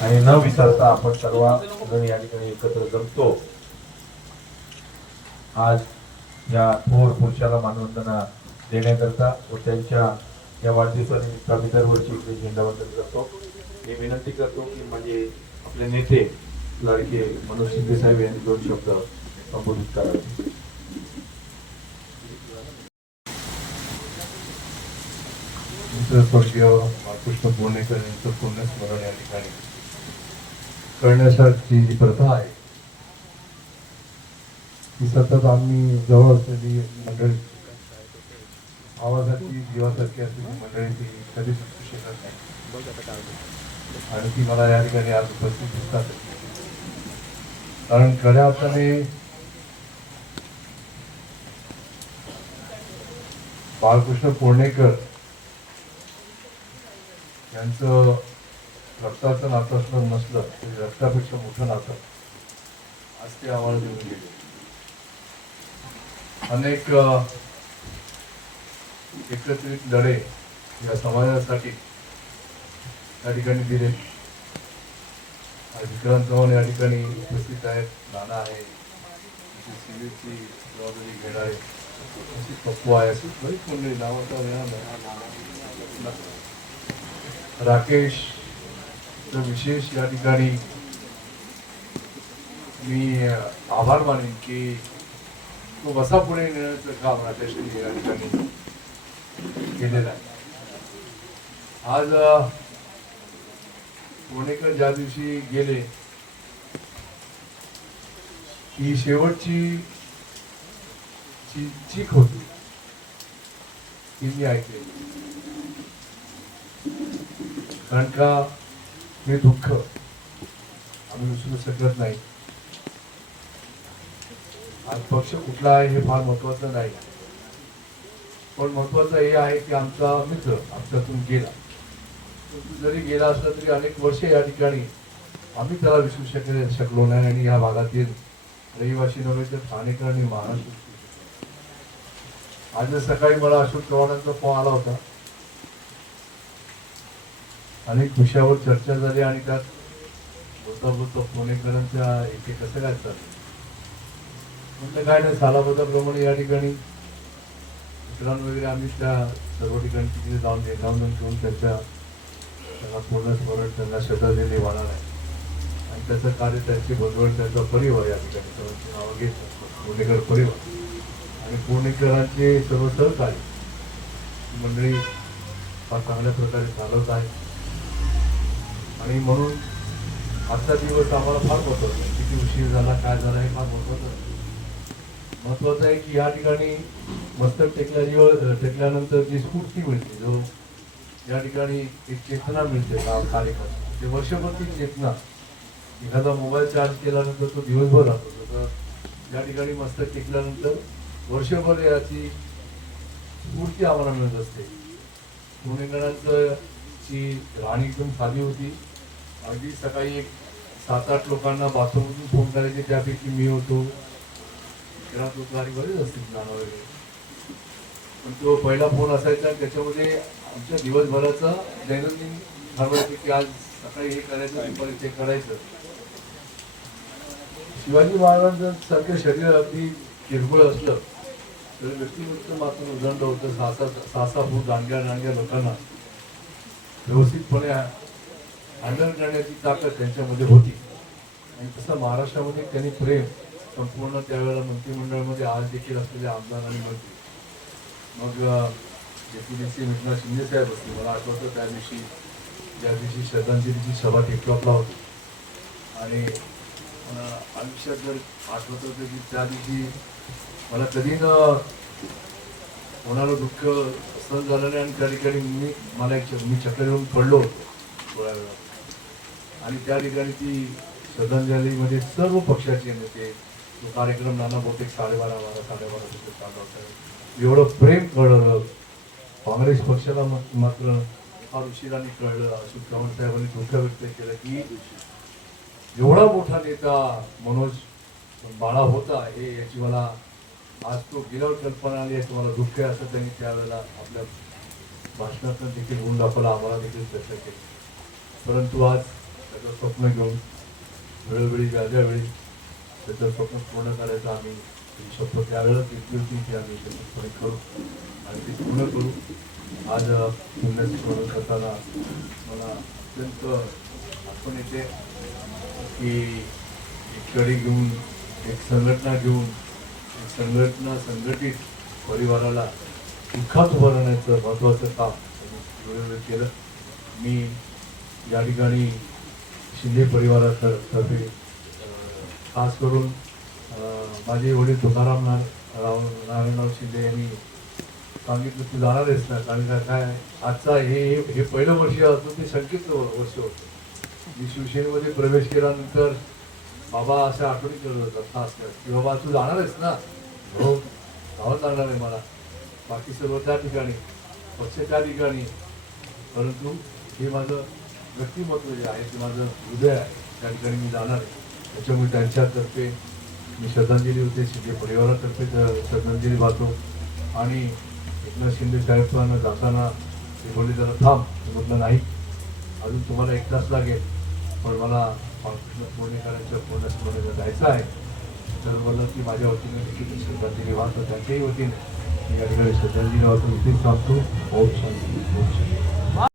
आणि न विसरता आपण सर्व जण या ठिकाणी एकत्र जमतो. आज या थोर पुरुषाला मानवंदना देण्याकरता व त्यांच्या या वाढदिवसानिमित्त आम्ही दरवर्षी इकडे झेंडावंदन करतो. मी विनंती करतो की माझे आपले नेते लाडके मनोज शिंदे साहेब यांनी दोन शब्द संबोधित करावे. मित्र स्वर्गीय बाळकृष्ण पुणेकर यांचं पुण्यस्मरण या ठिकाणी. करण्यासाठी जी प्रथा आहे ती सतत आम्ही जवळ असलेली मंडळी आवाजाची जीवासारखी असलेली मंडळी ती कधी सुटू शकत नाही. आणि ती मला या ठिकाणी आज उपस्थित दिसतात. कारण खऱ्या अर्थाने बाळकृष्ण पोर्णेकर यांचं रक्ताचं नातं असलं नसलं तरी रक्तापेक्षा मोठं नातं आज ते आम्हाला देऊन गेले. अनेक एकत्रित लढे या समाजासाठी या ठिकाणी दिले. आज विक्रांत चव्हाण या ठिकाणी उपस्थित आहेत. नाना आहे. सिव्हिलची जबाबदारी घेणारे. अशी पप्पू आहे. अशी बरीच मंडळी नावाचा राकेश तर विशेष या ठिकाणी मी आभार मानेन की तो वसा पुढे नेण्याचं काम राकेशने या ठिकाणी केलेलं आहे. आज पुणेकर ज्या दिवशी गेले ही शेवटची जी चीक होती ती मी ऐकली. कारण का हे दुःख. आम्ही विसरू शकत नाही. आज पक्ष कुठला आहे हे फार महत्वाचं नाही. पण महत्वाचं हे आहे की आमचा मित्र आमच्यातून गेला. जरी गेला असला तरी अनेक वर्षे या ठिकाणी आम्ही त्याला विसरू शक शकलो नाही आणि या भागातील रहिवासी नव्हे तर ठाणेकर आणि महाराष्ट्र. आज सकाळी मला अशोक चव्हाणांचा फोन आला होता. अनेक विषयावर चर्चा झाली आणि त्यात बोलता बोलता पुणेकरांच्या इथे कसं काय चाललं म्हटलं काय नाही सालाबदाप्रमाणे या ठिकाणी मित्रांनो वगैरे आम्ही त्या सर्व ठिकाणी तिथे जाऊन एकावन्न करून त्यांच्या त्यांना पूर्ण स्मरण त्यांना श्रद्धांजली वाहणार आहे. आणि त्याचं कार्य त्यांची बंधवड त्यांचा परिवार या ठिकाणी सर्वांची नावं घेत पुणेकर परिवार. आणि पुणेकरांचे सर्व सहकार्य मंडळी फार चांगल्या प्रकारे चालवत आहे आणि म्हणून आजचा दिवस आम्हाला फार महत्त्वाचा आहे. किती उशीर झाला काय झाला हे फार महत्वाचं आहे. महत्वाचं आहे की या ठिकाणी मस्तक टेकल्यावर टेकल्यानंतर जी स्फूर्ती मिळते जो या ठिकाणी एक चेतना मिळते का कार्यक्रम. ते वर्षभरची चेतना एखादा मोबाईल चार्ज केल्यानंतर तो दिवसभर राहतो. तसं या ठिकाणी मस्तक टेकल्यानंतर वर्षभर याची स्फूर्ती आम्हाला मिळत असते. पुणेकरांचं ची राहणी एकदम साधी होती. अगदी सकाळी एक सात आठ लोकांना बाथरूममधून फोन करायचे त्यापैकी मी होतो. घरात लोक आणि बरेच असतील नाणं वगैरे. पण तो पहिला फोन असायचा त्याच्यामध्ये आमच्या दिवसभराचं दैनंदिन ठरवायचं की आज सकाळी हे करायचं दुपारी ते करायचं. शिवाजी महाराजांसारखं शरीर अगदी किरकोळ असलं तर व्यक्तिमत्व मात्र उदंड होतं. सहा सहा सहा सहा फूट दांडग्या दांडग्या लोकांना. व्यवस्थितपणे हँडल करण्याची ताकद त्यांच्यामध्ये होती. आणि तसं महाराष्ट्रामध्ये त्यांनी प्रेम संपूर्ण त्यावेळेला मंत्रिमंडळामध्ये आज देखील असलेले आमदार आणि मंत्री मग डेप्युटी मिटना शिंदे साहेब असतील मला आठवतं त्या दिवशी ज्या दिवशी श्रद्धांजलीची सभा टिकटॉपला होती. आणि आयुष्यात जर आठवत होतं की त्या दिवशी मला कधी न होणारं दुःख सहन झालं नाही आणि त्या ठिकाणी मी मला एक मी चक्कर येऊन पडलो होतो. थोड्या वेळा आणि त्या ठिकाणी ती श्रद्धांजलीमध्ये सर्व पक्षाचे नेते तो कार्यक्रम नाना बहुतेक साडेबारा बारा साडेबारा तिथे चालू होता एवढं प्रेम कळलं. काँग्रेस पक्षाला मात्र फार उशिराने कळलं. अशोक चव्हाण साहेबांनी दुःख व्यक्त केलं की एवढा मोठा नेता मनोज बाळा होता हे याची मला आज तो गेल्यावर कल्पना आली याचं मला दुःख आहे असं त्यांनी त्यावेळेला आपल्या भाषणातून देखील गुण दाखवला. आम्हाला देखील चर्चा केली. परंतु आज त्याचं स्वप्न घेऊन वेळोवेळी ज्या ज्या वेळी त्याचं स्वप्न पूर्ण करायचं आम्ही स्वप्न शपथ त्यावेळेला घेतली होती आम्ही शपथपणे करू. आणि ती पूर्ण करू. आज पुण्याचं स्मरण करताना मला अत्यंत आठवण येते की एक कडी घेऊन एक संघटना घेऊन एक संघटना संघटित परिवाराला सुखात उभं राहण्याचं महत्त्वाचं काम वेळोवेळी केलं. मी या ठिकाणी शिंदे परिवारातर्फे खास करून माझे वडील तुकाराम ना राव नारायणराव शिंदे यांनी सांगितलं तू जाणार आहेस ना कारण का काय आजचा हे हे- हे पहिलं वर्ष असून ते संकेत वर्ष होतं. मी शिवसेनेमध्ये प्रवेश केल्यानंतर बाबा अशा आठवणी करत होतात खास कर की बाबा तू जाणार आहेस ना? हो जावं लागणार आहे मला. बाकी सर्व त्या ठिकाणी पक्ष त्या ठिकाणी. परंतु हे माझं व्यक्तिमत्व जे आहे ते माझं हृदय आहे. त्या ठिकाणी मी जाणार आहे. त्याच्यामुळे त्यांच्यातर्फे मी श्रद्धांजली होते. शिंदे परिवारातर्फे श्रद्धांजली वाहतो. आणि एकनाथ शिंदे साहेबांना जाताना ते बोलले जरा थांब. म्हटलं नाही. अजून तुम्हाला एक तास लागेल. पण मला पुणेकरांच्या पूर्ण जायचं आहे. तर मला की माझ्या वतीने देखील श्रद्धांजली वाहतो. त्यांच्याही वतीने मी या ठिकाणी श्रद्धांजली वाहतो. इथेच थांबतो. ओम शांती. ओम शांती.